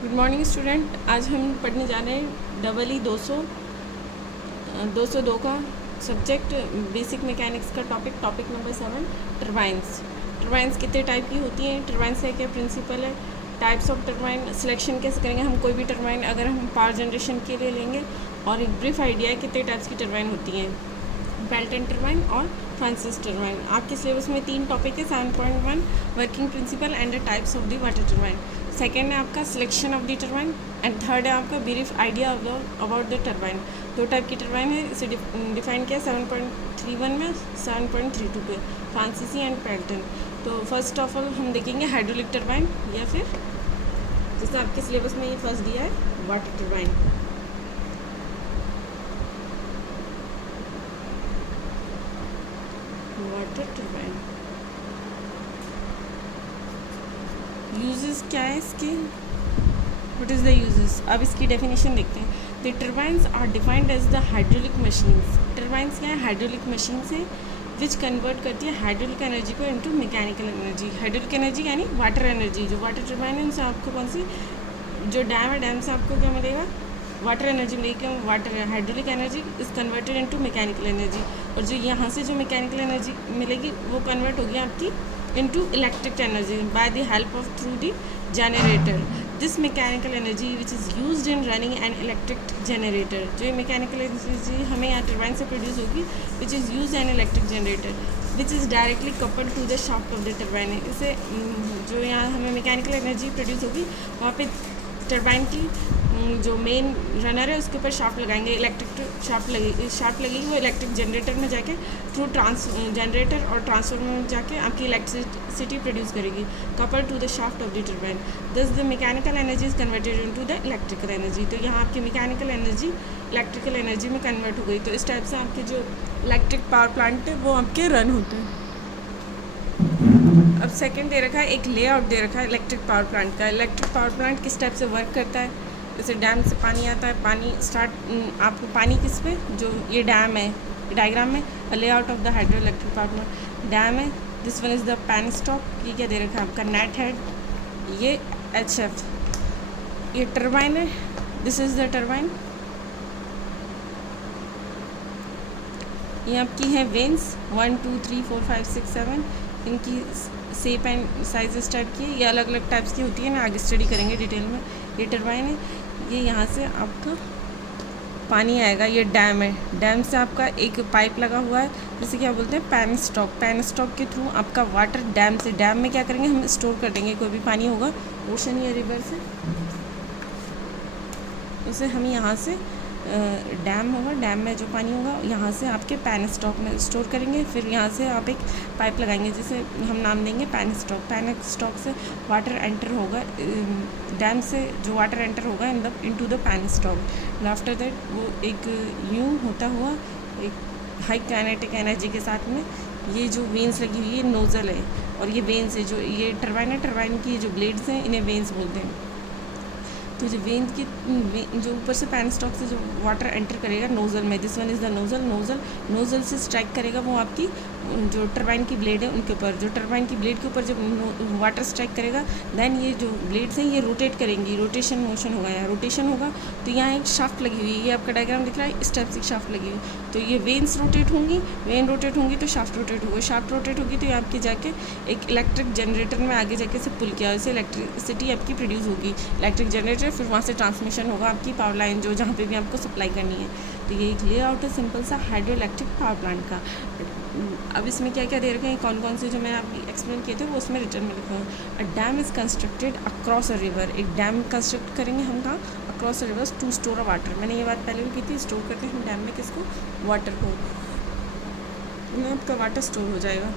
Good morning student. आज हम पढ़ने जा रहे हैं डबल ई 202 का सब्जेक्ट बेसिक मैकेनिक्स का टॉपिक नंबर 7 टरबाइंस। टरबाइंस कितने टाइप की होती हैं, टरबाइंस का क्या प्रिंसिपल है, टाइप्स ऑफ टरबाइन, सिलेक्शन कैसे करेंगे हम कोई भी टरबाइन अगर हम पावर जनरेशन के लिए लेंगे, और एक ब्रीफ आइडिया है कितने टाइप्स की टरबाइन होती हैं, बेल्टन टरबाइन और फ्रांसिस टरबाइन। आपके सिलेबस में 3 टॉपिक है, 7.1 working principle and the types of the water turbine. Second है आपका selection of the turbine and third है आपका brief idea about the turbine. 2 type की टरबाइन है, इसे डिफाइन किया 7.31 में, 7.32 पे, फ्रांसीसी एंड बेल्टन। तो फर्स्ट ऑफ ऑल हम देखेंगे हाइड्रोलिक टरबाइन, या फिर जैसे आपके सिलेबस में ये फर्स्ट दिया है water turbine. Water turbine uses क्या है इसके, व्हाट इज़ द यूजेस। अब इसकी डेफिनेशन देखते हैं। The turbines are defined as the hydraulic machines. Turbines क्या है, हाइड्रोलिक मशीन से विच कन्वर्ट करती है हाइड्रोलिक एनर्जी को into mechanical energy. Hydraulic energy यानी वाटर एनर्जी। जो वाटर टरबाइन है उनसे आपको कौन सी, जो डैम है, डैम से आपको क्या मिलेगा, वाटर एनर्जी मिलेगी। Water hydraulic energy is converted into mechanical energy, और जो यहाँ से जो मैकेनिकल एनर्जी मिलेगी वो कन्वर्ट होगी आपकी into electric energy by the help of through the generator. This mechanical energy which is used in running an electric generator, जो mechanical energy हमें यहाँ टरबाइन से प्रोड्यूस होगी, which is used in electric generator which is directly coupled to the shaft of the turbine। इसे जो यहाँ हमें mechanical energy produce होगी वहाँ पे टरबाइन की जो मेन रनर है उसके ऊपर शाफ्ट लगाएंगे, इलेक्ट्रिक शाफ्ट लगेगी वो इलेक्ट्रिक जनरेटर में जाके थ्रू जनरेटर और ट्रांसफार्मर में जाके आपकी इलेक्ट्रिसिटी प्रोड्यूस करेगी, couple to the shaft of the turbine. Thus the mechanical energy is converted into the electrical energy. तो यहाँ आपकी मैकेनिकल एनर्जी इलेक्ट्रिकल एनर्जी में कन्वर्ट हो गई। तो इस टाइप से आपके जो इलेक्ट्रिक पावर प्लांट है वो आपके रन होते हैं। अब सेकंड दे रखा है, एक लेआउट दे रखा है इलेक्ट्रिक पावर प्लांट का। इलेक्ट्रिक पावर प्लांट किस टाइप से वर्क करता है, जैसे डैम से पानी आता है, पानी स्टार्ट आपको पानी किस पे, जो ये डैम है, डायग्राम में layout of the hydro electric power plant dam है। This one is the penstock, ये क्या दे रखा है आपका नेट हेड, ये HF, ये टरबाइन है, दिस इज़ द टरबाइन। ये आपकी है वेन्स 1 2 3 4 5 6 7, इनकी शेप एंड साइज इस टाइप की, ये अलग अलग टाइप्स की होती है ना, आगे स्टडी करेंगे डिटेल में। ये टरबाइन है, ये यहाँ से आपका पानी आएगा, ये डैम है, डैम से आपका एक पाइप लगा हुआ है, जैसे क्या बोलते हैं पैन स्टॉक। पैन स्टॉक के थ्रू आपका वाटर डैम से, डैम में क्या करेंगे हम स्टोर कर देंगे, कोई भी पानी होगा ओशन या रिवर से, उसे हम यहाँ से डैम होगा, डैम में जो पानी होगा यहाँ से आपके पैन स्टॉक में स्टोर करेंगे। फिर यहाँ से आप एक पाइप लगाएंगे जिसे हम नाम देंगे पैन स्टॉक। पैन स्टॉक से वाटर एंटर होगा, डैम से जो वाटर एंटर होगा into the pan stock. After that वो एक यूँ होता हुआ एक हाई काइनेटिक एनर्जी के साथ में, ये जो वेन्स लगी हुई है नोज़ल है, और ये वेन्स है, जो ये टरबाइन है, टरबाइन की जो ब्लेड्स हैं इन्हें वेन्स बोलते हैं। तो जो वेन की जो ऊपर से पैन स्टॉक से जो वाटर एंटर करेगा नोज़ल में, this one is the nozzle से स्ट्राइक करेगा वो आपकी जो टरबाइन की ब्लेड है उनके ऊपर। जो टरबाइन की ब्लेड के ऊपर जब वाटर स्ट्राइक करेगा, देन ये जो ब्लेड्स हैं ये रोटेट करेंगी, रोटेशन मोशन होगा, यहाँ रोटेशन होगा। तो यहाँ एक शाफ्ट लगी हुई है, ये आपका डायग्राम दिख रहा है, इस टाइप से शाफ्ट लगी हुई। तो ये वेन्स रोटेट होंगी, वेन रोटेट होंगी तो शाफ्ट रोटेट होगा, शाफ्ट रोटेट होगी तो ये आपके जाके एक इलेक्ट्रिक जनरेटर में आगे जाके से पुल किया, इससे इलेक्ट्रिसिटी आपकी प्रोड्यूस होगी, इलेक्ट्रिक जनरेटर, फिर वहाँ से ट्रांसमिशन होगा आपकी पावर लाइन जो जहाँ पे भी आपको सप्लाई करनी है। तो ये एक लेआउट है सिंपल सा हाइड्रो इलेक्ट्रिक पावर प्लांट का। अब इसमें क्या क्या दे रखे हैं, कौन कौन से जो मैं आपको एक्सप्लेन किए थे वो उसमें रिटर्न में लिखा हूँ। A dam is constructed across a river. एक डैम कंस्ट्रक्ट करेंगे हम कहाँ, across a river to store a water. मैंने ये बात पहले भी की थी, स्टोर करते हैं हम डैम में किसको, वाटर को, में आपका वाटर स्टोर हो जाएगा।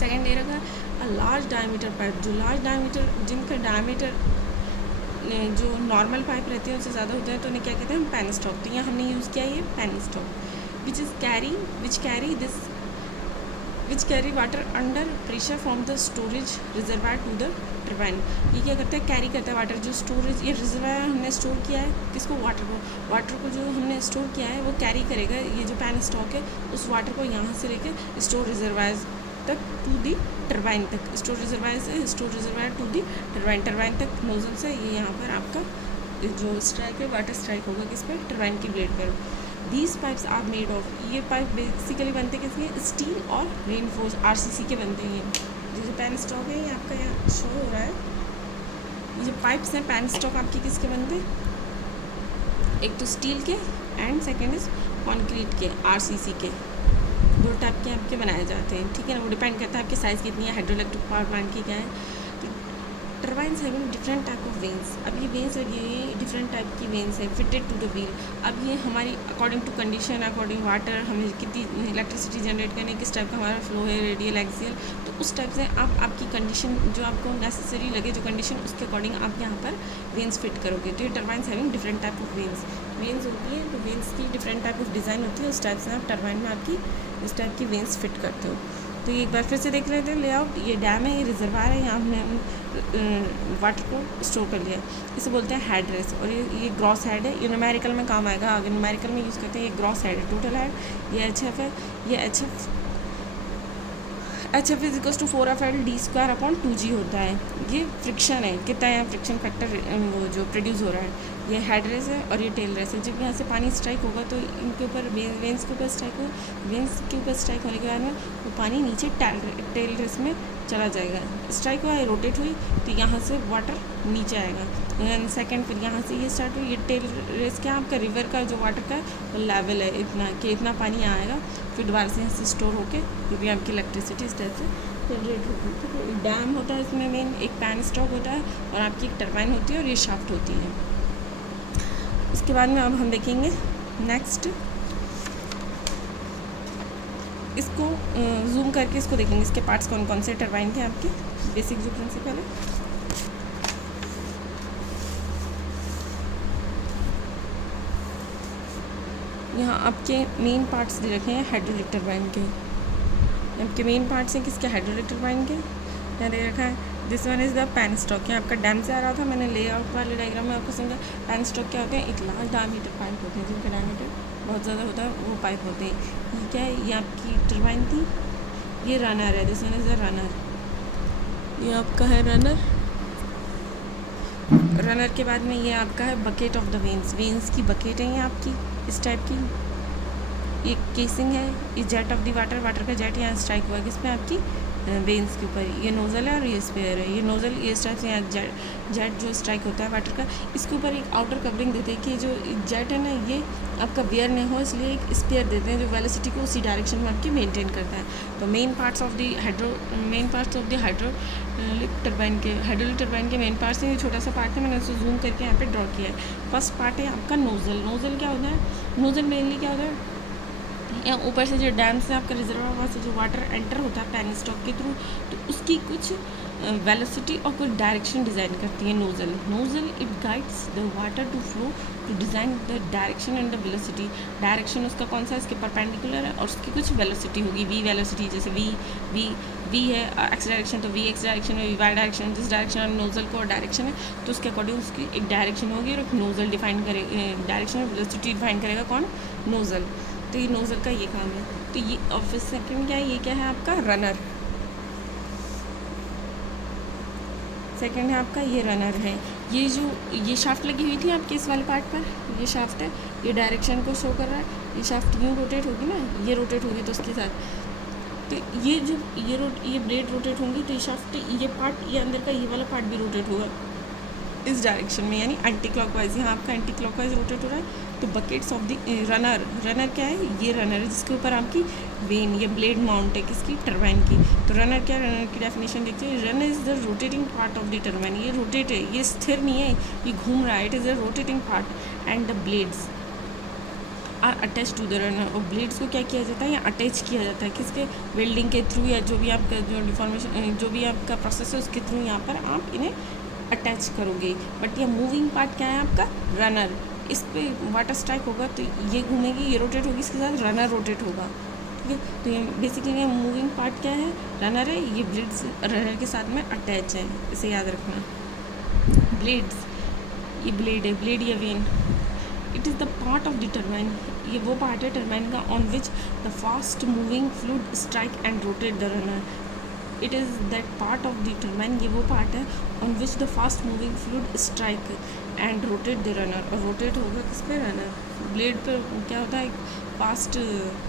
सेकेंड दे रखा है अ लार्ज डायमीटर पाइप। जो लार्ज डायमीटर, जिनका डायमीटर जो नॉर्मल पाइप रहती है उससे ज़्यादा होता है तो उन्हें क्या कहते हैं, हम पैन स्टॉक। तो यहाँ हमने यूज़ किया ये penstock, which carry water under pressure from the storage reservoir to the turbine. ये क्या करता है, कैरी करता है वाटर, जो स्टोरेज ये रिजर्वायर हमने स्टोर किया है किसको, वाटर को जो हमने स्टोर किया है वो कैरी करेगा, ये जो पैन स्टॉक है उस वाटर को यहाँ से लेकर स्टोर रिजर्वायर तक टू दी टरबाइन तक, स्टोर रिजर्वायर से store reservoir to the turbine तक नोजल से ये यहाँ पर आपका जो स्ट्राइक है वाटर स्ट्राइक होगा किस पर, टरबाइन की ब्लेड पर। These pipes are made of, ये पाइप बेसिकली बनते किसके, स्टील और रेनफोर्स RCC के बनते हैं। ये जो पैन स्टॉक है ये आपका यहाँ शो हो रहा है, ये जो पाइप्स हैं पैन स्टॉक आपके किसके बनते हैं, एक तो स्टील के एंड सेकेंड इज कॉन्क्रीट के, RCC के, दो टाइप के आपके बनाए जाते हैं, ठीक है ना। वो डिपेंड करता है आपके साइज़ कितनी है, हाइड्रोइलेक्ट्रिक पावर प्लांट की क्या है। Turbines having different type of vanes, अब ये वेन्स लगी हुई है डिफरेंट टाइप की वेन्स है फिटेड टू द व्हील। अब ये हमारी according to condition, according water, हमें कितनी इलेक्ट्रिसिटी जनरेट करने, किस टाइप का हमारा फ्लो है, रेडियल एक्सियल, तो उस टाइप से आप आपकी कंडीशन जो आपको नेसेसरी लगे जो कंडीशन, उसके अकॉर्डिंग आप यहाँ पर वेन्स फिट करोगे। तो ये turbines having different type of veins होती है, तो वेन्स की डिफरेंट टाइप ऑफ डिज़ाइन होती है, उस टाइप से आप टरबाइन में आपकी उस टाइप की वेन्स फिट करते हो। तो ये एक बार फिर से देख लेते हैं लेआउट। ये डैम है, ये रिजर्वायर है, यहाँ हमने वाटर को स्टोर कर लिया, इसे बोलते हैं हेड रेस। और ये ग्रॉस हेड है, ये न्यूमेरिकल में काम आएगा, अगर न्यूमेरिकल में यूज़ करते हैं। ये ग्रॉस हेड है, टोटल हेड, ये HF है, ये HF is equals to 4FL d²/2g होता है। ये फ्रिक्शन है, कितना यहाँ फ्रिक्शन फैक्टर वो जो प्रोड्यूस हो रहा है। ये हेड रेस है और ये टेल रेस है। जब यहाँ से पानी स्ट्राइक होगा तो इनके ऊपर वेन्स के ऊपर स्ट्राइक होगा, वेन्स के ऊपर स्ट्राइक होने के बाद में वो पानी नीचे टेल रेस में चला जाएगा। स्ट्राइक हुआ, रोटेट हुई तो यहाँ से वाटर नीचे आएगा। सेकंड फिर यहाँ से ये स्टार्ट हुई, ये टेल रेस क्या आपका रिवर का जो वाटर का लेवल है इतना कि इतना पानी आएगा, फिर दोबारा से यहाँ से स्टोर होके ये भी आपकी इलेक्ट्रिसिटी इस टाइप से जनरेट होगी। तो डैम होता है इसमें मेन, एक पैन स्टॉक होता है और आपकी एक टरबाइन होती है और ये शाफ्ट होती है। उसके बाद में अब हम देखेंगे नेक्स्ट, इसको जूम करके इसको देखेंगे, इसके पार्ट्स कौन कौन से टरबाइन के आपके, बेसिक जो प्रिंसिपल है। यहाँ आपके मेन पार्ट्स दे रखे हैं हाइड्रोलिक टरबाइन के, आपके मेन पार्ट्स हैं किसके, हाइड्रोलिक टरबाइन के। यहाँ दे रखा है this one is the penstock, ये आपका डैम से आ रहा था, मैंने लेआउट वाले डायग्राम में आपको समझा। पैन स्टॉक क्या होते हैं, एक लार्ज डायमीटर पाइप होते हैं जिनका डायमीटर बहुत ज़्यादा होता है, वो पाइप होते हैं। ये क्या है, ये आपकी टरबाइन थी, ये रनर है, this one is the runner, ये आपका है रनर। रनर के बाद में ये आपका है बकेट ऑफ द वेन्स की बकेट है ये आपकी इस टाइप की। ये केसिंग है, ये जेट ऑफ द वाटर का जेट यहाँ स्ट्राइक हुआ किस पे, आपकी वेन्स के ऊपर। ये नोज़ल है और ये स्पेयर है, ये नोज़ल ये स्टाइप से यहाँ जेट जो स्ट्राइक होता है वाटर का, इसके ऊपर एक आउटर कवरिंग देते हैं कि जो जेट है ना ये आपका वियर नहीं हो, इसलिए एक स्पेयर देते हैं जो वेलोसिटी को उसी डायरेक्शन में आपकी मेंटेन करता है। तो main parts of the hydraulic turbine के मेन पार्ट्स हैं। ये छोटा सा पार्ट है, मैंने उसे जूम करके यहाँ पे ड्रॉ किया है। फर्स्ट पार्ट है आपका नोज़ल क्या होता है, नोज़ल मेनली क्या होता है, या ऊपर से जो डैम से आपका रिजर्वायर वहाँ से जो वाटर एंटर होता है पैन स्टॉक के थ्रू, तो उसकी कुछ वेलोसिटी और कुछ डायरेक्शन डिज़ाइन करती है nozzle it guides the water to flow to design the direction and the velocity. Direction उसका कौन सा है, इसके परपेंडिकुलर है और उसकी कुछ वेलोसिटी होगी, वी वेलोसिटी, जैसे वी है एक्स डायरेक्शन तो वी एक्स डायरेक्शन है, वी वाई डायरेक्शन जिस डायरेक्शन में नोज़ल को डायरेक्शन है तो उसके अकॉर्डिंग उसकी एक डायरेक्शन होगी और एक नोज़ल डिफाइन करेगा, डायरेक्शन और वेलोसिटी डिफाइन करेगा कौन, नोज़ल। तो ये नोज़ल का ये काम है। तो ये और फिर सेकेंड क्या है, ये क्या है आपका रनर, सेकेंड है आपका ये रनर है। ये जो ये शाफ्ट लगी हुई थी आपके इस वाले पार्ट पर, ये शाफ्ट है, ये डायरेक्शन को शो कर रहा है। ये शाफ्ट यूँ रोटेट होगी ना, ये रोटेट होगी तो उसके साथ, तो ये जो ये ब्लेड रोटेट होंगी तो ये शाफ्ट, ये पार्ट, ये अंदर का ये वाला पार्ट भी रोटेट होगा इस डायरेक्शन में, यानी एंटी क्लॉकवाइज। यहाँ आपका एंटी क्लॉकवाइज रोटेट हो रहा है। तो बकेट्स ऑफ द रनर क्या है, ये रनर है जिसके ऊपर आपकी वेन, ये ब्लेड माउंट है किसकी, टरबाइन की। तो रनर क्या है, रनर की डेफिनेशन देखते हैं, runner is the rotating part of the turbine. ये रोटेट है, ये स्थिर नहीं है, ये घूम रहा है, it is the rotating part and the blades are attach to the runner. और ब्लेड्स को क्या किया जाता है, या अटैच किया जाता है किसके, वेल्डिंग के थ्रू, या जो भी आपका जो डिफॉर्मेशन जो भी आपका प्रोसेस है उसके थ्रू यहाँ पर आप इन्हें अटैच करोगे। बट ये मूविंग पार्ट क्या है आपका, रनर, इस पे वाटर स्ट्राइक होगा तो ये घूमेगी, ये रोटेट होगी, इसके साथ रनर रोटेट होगा, ठीक है। तो ये बेसिकली ये मूविंग पार्ट क्या है, रनर है, ये ब्लेड्स रनर के साथ में अटैच है, इसे याद रखना। ब्लेड्स, ये ब्लेड है, ब्लेड या when, it is the part of the turbine, ये वो पार्ट है टर्बाइन का on which the fast moving fluid strike and rotate the runner. It is that part of the turbine, ये वो part है on which the fast moving fluid strike and rotate the runner. और rotate होगा किस पे? Runner. Blade पे क्या होता है, फास्ट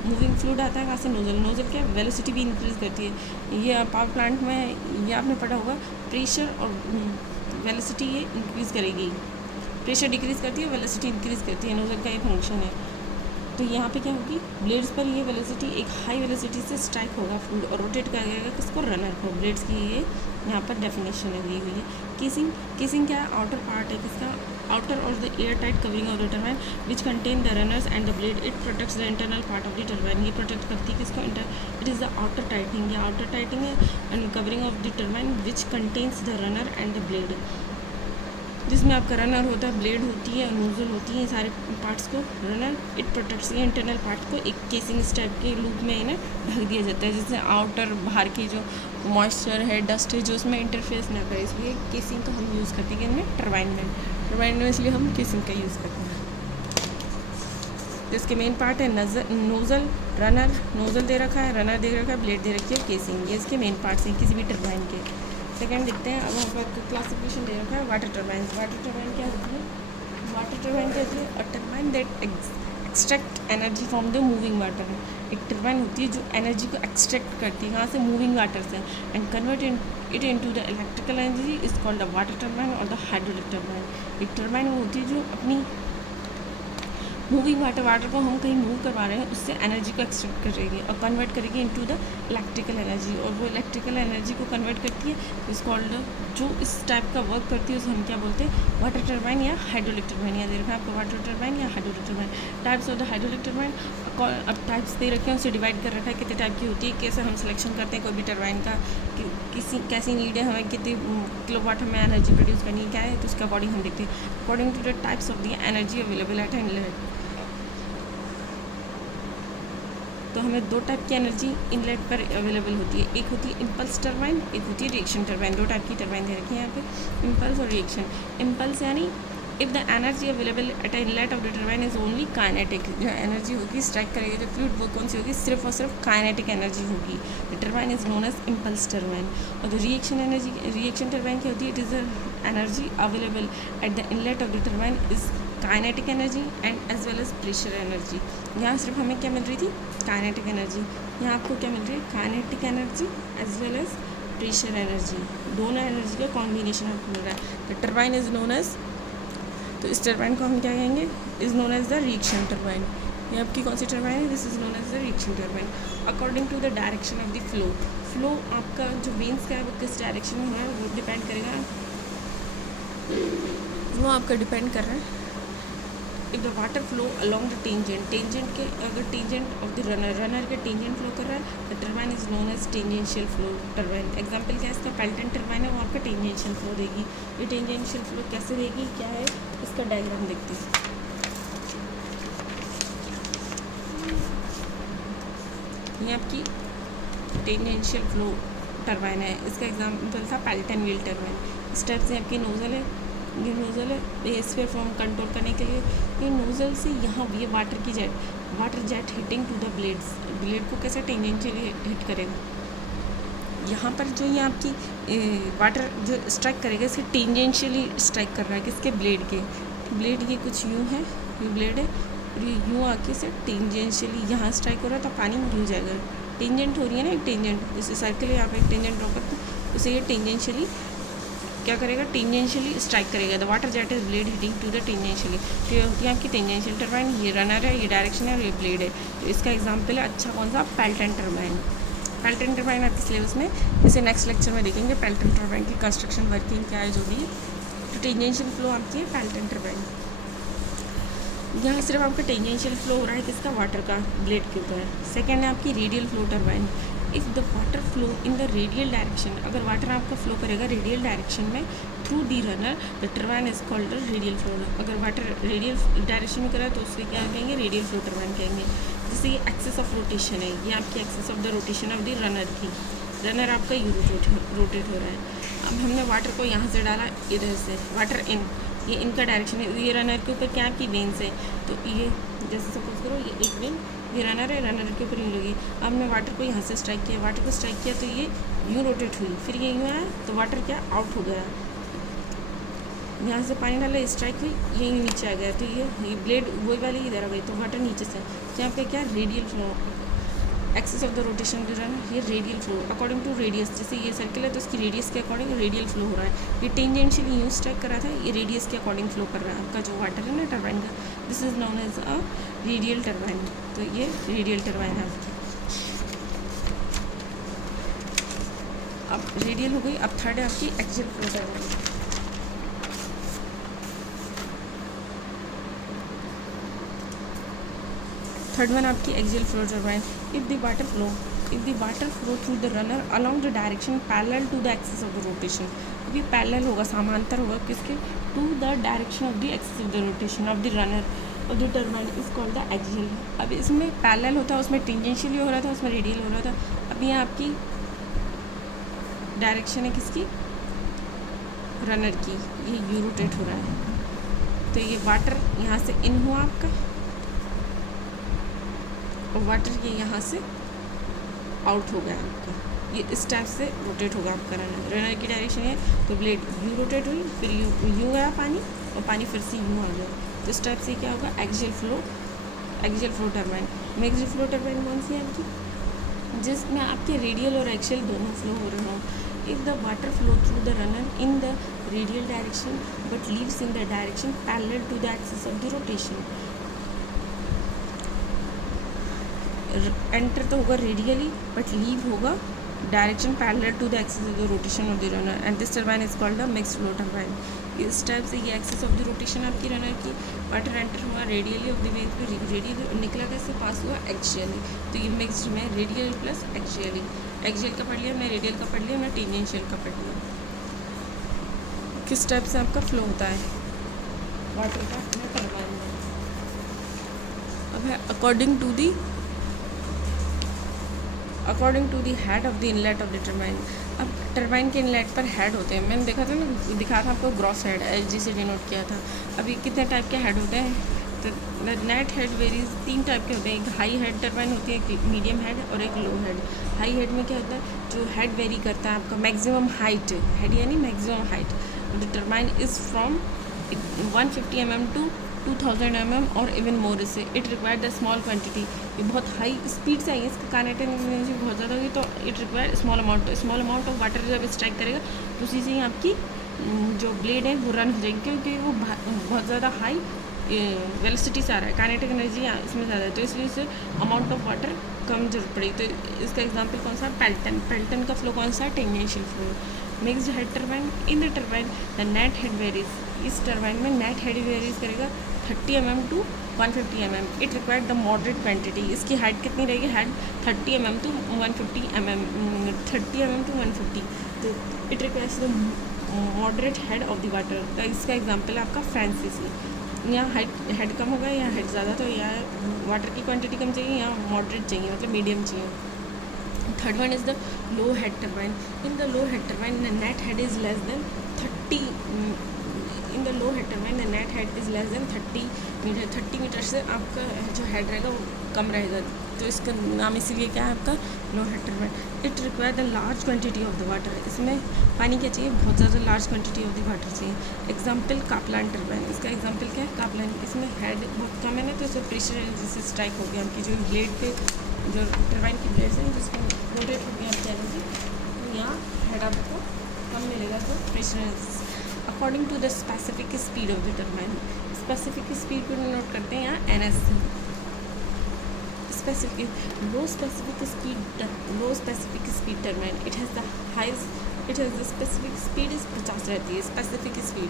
मूविंग फ्लूइड आता है कहाँ से? नोजल। नोजल क्या वेलोसिटी भी इंक्रीज़ करती है। ये पावर प्लांट में ये आपने पढ़ा होगा, प्रेशर और वेलोसिटी ये इंक्रीज़ करेगी, प्रेशर डिक्रीज़ करती है, वेलोसिटी इंक्रीज़ करती है, नोजल का ये फंक्शन है। तो यहाँ पे क्या होगी, ब्लेड्स पर ये वेलोसिटी एक हाई वेलोसिटी से स्ट्राइक होगा फ्लूइड और रोटेट करेगा किसको? रनर को। ब्लेड्स की ये यहाँ पर डेफिनेशन दी हुई है। केसिंग, केसिंग क्या है? आउटर पार्ट है किसका? आउटर और the air tight covering of the turbine which contain the runners and the blade. It protects the internal part of the turbine, ये प्रोटेक्ट करती है किसको? इट इज़ द आउटर टाइटिंग, ये आउटर टाइटिंग है and covering of the turbine which contains the runner and the blade, जिसमें आपका runner होता है, ब्लेड होती है, नोजल होती है, सारे पार्ट्स को रनर इट प्रोटेक्ट्स, ये इंटरनल पार्ट को एक केसिंग टाइप के लूप में इन्हें ढक दिया जाता है, जिससे आउटर बाहर की जो मॉइस्चर है, डस्ट है, जो उसमें इंटरफेस ना करे, इसलिए केसिंग का हम यूज़ करते हैं इनमें टर्बाइन में इसलिए हम केसिंग का यूज़ करते हैं। इसके मेन पार्ट है नोज़ल, रनर, नोज़ल दे रखा है, रनर दे रखा है, ब्लेड दे रखी है, केसिंग, ये इसके मेन पार्ट्स हैं किसी भी टर्बाइन के। सेकेंड देखते हैं, अब वहाँ पर क्लासिफिकेशन दे रखा है वाटर टर्बाइन। वाटर टर्बाइन क्या होती है? वाटर टर्बाइन क्या होती है? A turbine that extract energy from the moving water. एक टर्बाइन होती है जो एनर्जी को एक्सट्रैक्ट करती है, कहाँ से? मूविंग वाटर से, and convert it into the electrical energy is called the water turbine और द हाइड्रोलिक टर्बाइन। एक टर्बाइन वो होती है जो अपनी मूविंग वाटर को हम कहीं मूव करवा रहे हैं, उससे एनर्जी को एक्सट्रैक्ट करेगी और कन्वर्ट करेगी इनटू द इलेक्ट्रिकल एनर्जी, और वो इलेक्ट्रिकल एनर्जी को कन्वर्ट करती है इस कॉल्ड, जो इस टाइप का वर्क करती है उसे हम क्या बोलते हैं? वाटर टर्बाइन या हाइड्रोलिक टर्बाइन। या दे रखा है आपको वाटर टर्बाइन या hydraulic turbine. Types of the hydraulic turbine, अब टाइप्स दे रखे हैं, उसे डिवाइड कर रखा है कितने टाइप की होती है, कैसे हम सिलेक्शन करते हैं कोई भी टर्बाइन का, कैसी नीड है, हमें कितनी किलोवाट हमें एनर्जी प्रोड्यूस करनी है, क्या है, तो उसके अकॉर्डिंग हम देखते हैं according to the types of the energy available at inlet. तो हमें दो टाइप की एनर्जी इनलेट पर अवेलेबल होती है, एक होती है इम्पल्स टर्बाइन, एक होती है रिएक्शन टर्बाइन। दो टाइप की टर्बाइन दे रखी है यहाँ पे, इम्पल्स और रिएक्शन। इम्पल्स यानी if the energy available at inlet of the turbine is only kinetic, जो एनर्जी होगी स्ट्राइक करेगी जो फ्लूइड, वो कौन सी होगी? सिर्फ और सिर्फ काइनेटिक एनर्जी होगी। The turbine is known as impulse turbine. और the reaction energy, reaction turbine क्या होती है? It is the energy available at the inlet of the turbine is kinetic energy and as well as pressure energy. यहाँ सिर्फ हमें क्या मिल रही थी? Kinetic energy. यहाँ आपको क्या मिल रही है? Kinetic energy as well as pressure energy, दोनों एनर्जी का कॉम्बिनेशन आपको मिल रहा है। The turbine is known as, तो इस टर्बाइन को हम क्या कहेंगे? Is known as the reaction turbine. ये आपकी कौन सी टर्बाइन है? This is known as the reaction turbine. According to the direction of the flow आपका जो वेन्स का है वो किस डायरेक्शन में है वो डिपेंड करेगा, वो आपका डिपेंड कर रहा है। If the water flow along the tangent के, अगर टेंजेंट ऑफ द रनर के टेंजेंट फ्लो कर रहा है, the turbine is known as tangential flow turbine. Example क्या है इसका? पेल्टन टर्बाइन है, वो आपका टेंजेंशियल फ्लो देगी। ये टेंजेंशियल फ्लो कैसे देगी, क्या है इसका डायग्राम देखते हैं। ये आपकी टेंजेंशियल फ्लो टर्बाइन है, इसका एग्जांपल था पेल्टन व्हील टर्बाइन। इस टाइप से आपकी नोजल है, ये नोज़ल है एयरस्फीयर फॉर्म कंट्रोल करने के लिए। ये नोज़ल से यहाँ ये water jet hitting to the blades, blade को कैसे टेंजेंशियली हिट करेगा। यहाँ पर जो ये आपकी वाटर जो स्ट्राइक करेगा इसे टेंजेंशियली स्ट्राइक कर रहा है किसके? ब्लेड के। ब्लेड ये कुछ यूँ है, ये ब्लेड है और ये यूँ आके से टेंजेंशियली यहाँ स्ट्राइक हो रहा है, तो पानी गिर जाएगा। टेंजेंट हो रही है ना एक टेंजेंट, जैसे सर्कल है यहाँ पर एक टेंजेंट ड्रॉ करते हैं, उसे ये टेंजेंशियली क्या करेगा? टेंजेंशियली स्ट्राइक करेगा। The water jet is blade hitting to the tangentially. तो ये होती है आपकी टेंजेंशियल टर्बाइन, ये रनर है, ये डायरेक्शन है और ये ब्लेड है। तो इसका एग्जांपल है अच्छा कौन सा? Pelton turbine. पेल्टन टर्बाइन आपके सिलेबस में, इसे नेक्स्ट लेक्चर में देखेंगे पेल्टन टर्बाइन की कंस्ट्रक्शन वर्किंग क्या है जो भी है। तो टेंजेंशियल फ्लो आपकी है पेल्टन टर्बाइन। यहाँ सिर्फ आपका टेंजेंशियल फ्लो हो रहा है किसका? वाटर का, ब्लेड के ऊपर। सेकेंड है आपकी radial flow turbine. If the water flow in the radial direction, अगर वाटर आपका फ्लो करेगा रेडियल डायरेक्शन में through the runner, the turbine is called radial flow. अगर वाटर रेडियल डायरेक्शन में करा तो उससे क्या कहेंगे? रेडियल फ्लो टर्बाइन कहेंगे। जैसे ये एक्सिस ऑफ रोटेशन है, ये आपकी axis of the rotation of the runner की, रनर आपका यू रोटेट हो रहा है। अब हमने वाटर को यहाँ से डाला इधर से, वाटर इन, ये इनका डायरेक्शन है। ये रनर के ऊपर क्या आपकी वेन्स है, तो ये जैसे सपोज करो ये एक वेन, ये रनर है, रनर के ऊपर यूँ लगी। अब मैं वाटर को यहाँ से स्ट्राइक किया, वाटर को स्ट्राइक किया तो ये यूँ रोटेट हुई, फिर ये यूँ आया तो वाटर क्या आउट हो गया। यहाँ से पानी डाला, स्ट्राइक हुई, ये यूँ नीचे आ गया, तो ये ब्लेड वही वाली इधर आ गई, तो वाटर नीचे से। तो यहाँ पे क्या radial flow, axis of the rotation जो रन, ये radial flow according to radius. जैसे ये सर्कल है तो उसकी रेडियस के अकॉर्डिंग रेडियल फ्लो हो रहा है। ये टेंजेंशियली यूँ स्ट्राइक कर रहा था, ये रेडियस के अकॉर्डिंग फ्लो कर रहा है आपका जो वाटर है ना टरबाइन का। This is known as a radial turbine. तो ये रेडियल टरबाइन है आपकी। अब रेडियल हो गई। अब थर्ड है आपकी axial flow turbine. Third one आपकी axial flow turbine. If the water flow through the runner along the direction parallel to the axis of the rotation. अब ये पैरेलल होगा, समांतर होगा किसके, to the direction of the axis of the rotation of the runner और the turbine is called the axial. अब इसमें parallel होता है, उसमें टेंजेंशियली हो रहा था, उसमें रेडियल हो रहा था। अब ये आपकी डायरेक्शन है किसकी, रनर की, ये यू रोटेट हो रहा है। तो ये वाटर यहाँ से इन हुआ आपका और वाटर ये यहाँ से आउट हो गया आपका। ये इस टाइप से रोटेट होगा आपका रनर। रनर की डायरेक्शन है तो ब्लेड यू रोटेट हुई, फिर यूँ गया पानी और पानी फिर से यूँ आ गया। तो इस टाइप से क्या होगा, axial flow turbine. Axial flow turbine कौन सी है आपकी, जिसमें आपके रेडियल और एक्सियल दोनों फ्लो हो रहे हों। If the water flow through the runner in the radial direction but leaves in the direction parallel to the axis of the rotation. Enter तो होगा रेडियली बट लीव होगा direction parallel to the axis of the rotation of the runner and this turbine is called the mixed flow turbine. इस type से ये axis of the rotation आपकी runner की, water enter हुआ radially of the wave पे, radial निकला कैसे, पास हुआ एक्सियली। तो ये मिक्स्ड में रेडियल प्लस एक्सियली। एक्सियल का पढ़ लिया मैं, रेडियल का पढ़ लिया मैं, टेंजेंशियल का पढ़ लिया। किस टाइप से आपका फ्लो होता है वाटर का अपने टरबाइन में। अब है according to the head of the inlet of the turbine. अब टरबाइन के इनलेट पर हेड होते हैं, मैंने देखा था ना, दिखा था आपको ग्रॉस हेड एच से डिनोट किया था। अभी कितने टाइप के हेड होते हैं, तो नेट हेड वेरीज, 3 टाइप के होते हैं। एक हाई हेड टरबाइन होती है, एक मीडियम हेड और एक लो हेड। हाई हेड में क्या होता है, जो हेड वेरी करता है आपका मैक्सिमम हाइट, हेड यानी maximum height. The turbine is from 150 mm to 2000 mm और इवन मोर। इससे it require the small quantity, ये बहुत हाई स्पीड से आएगी, इसका काइनेटिक एनर्जी बहुत ज़्यादा होगी, तो it require small amount of water जब स्ट्राइक करेगा तो उसी से ही आपकी जो ब्लेड है वो रन हो जाएगी, क्योंकि वो बहुत ज़्यादा हाई वेलोसिटी से आ रहा है, काइनेटिक एनर्जी इसमें ज़्यादा है, तो इसलिए इसे अमाउंट ऑफ वाटर कम जरूरत पड़ेगी। तो इसका एग्जाम्पल कौन सा, पेल्टन का फ्लो कौन सा, tangential flow. Mixed head turbine, in the turbine the net head varies, इस टरबाइन में नेट हेड वेरीज करेगा 30 mm to 150 mm। It required the moderate quantity, इसकी हाइट कितनी रहेगी, head 30 mm to 150 mm, 30 mm to 150। तो it requires the moderate head of the water. तो इसका example है आपका फ्रांसीसी। यहाँ हेड कम होगा या हेड ज़्यादा, तो यहाँ वाटर की क्वांटिटी कम चाहिए, यहाँ मॉडरेट चाहिए, मतलब मीडियम चाहिए। Third one is the low head turbine. In the low head turbine the net head is less than 30, in the low head turbine the net head is less than 30 metre. 30 metre से आपका जो head रहेगा वो कम रहेगा, तो इसका नाम इसीलिए क्या है आपका low head turbine. It require the large quantity of the water, इसमें पानी क्या चाहिए, बहुत ज़्यादा large quantity of the water चाहिए। एग्जाम्पल कापलान टरबाइन, इसका एग्जाम्पल क्या है, कापलान। इसमें हेड बहुत कम है ना, तो इसमें प्रेशर जैसे स्ट्राइक हो गया आपकी जो ब्लेड पे, जो टरबाइन की ब्लेड है जिसमें रोटेट हो गया आपकी एनर्जी, तो यहाँ हेड आपको कम मिलेगा, तो pressure according to the specific speed of the turbine. Specific speed को नोट करते हैं यहाँ NS से। Low specific speed turbine, it has the specific speed is 50 रहती है। स्पेसिफिक स्पीड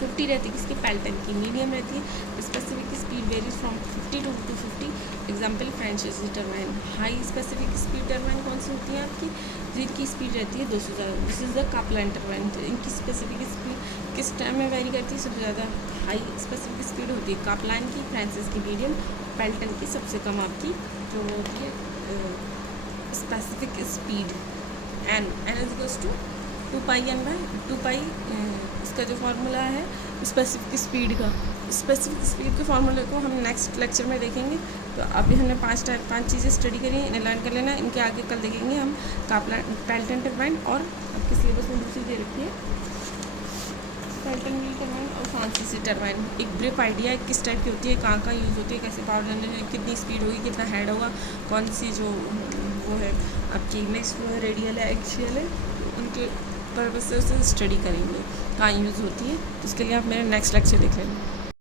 50 रहती है किसकी, पेल्टन की। मीडियम रहती है, specific speed varies from 50 to 250। Example Francis turbine. High specific speed turbine कौन सी होती है आपकी, जिनकी स्पीड रहती है 200 ज़्यादा। This is the Kaplan turbine. इनकी स्पेसिफिक स्पीड किस टाइम में वेरी करती है, सबसे ज़्यादा हाई स्पेसिफिक स्पीड होती है कापलान की, फ्रांसिस की मीडियम, पेल्टन की सबसे कम आपकी जो होती है specific speed. N is equals to 2 pi इसका जो फार्मूला है स्पेसिफिक स्पीड के फार्मूले को हम नेक्स्ट लेक्चर में देखेंगे। तो अभी हमने पांच चीज़ें स्टडी करी हैं, इन्हें लर्न कर लेना। इनके आगे कल देखेंगे हम पेल्टन टरबाइन और आपके सिलेबस में दूसरी दे रखी है पेल्टन व्हील टरबाइन और फ्रांसीसी टरबाइन। एक ब्रीफ आइडिया है किस टाइप की होती है, कहाँ कहाँ यूज़ होती है, कैसे पावर जनरेशन, कितनी स्पीड होगी, कितना हेड होगा, कौन सी जो वो है आपकी नेक्स्ट वो है रेडियल है एक्सियल है, उनके पर्पस से उसे स्टडी करेंगे कहाँ यूज़ होती है। तो उसके लिए आप मेरा नेक्स्ट लेक्चर देख लेना।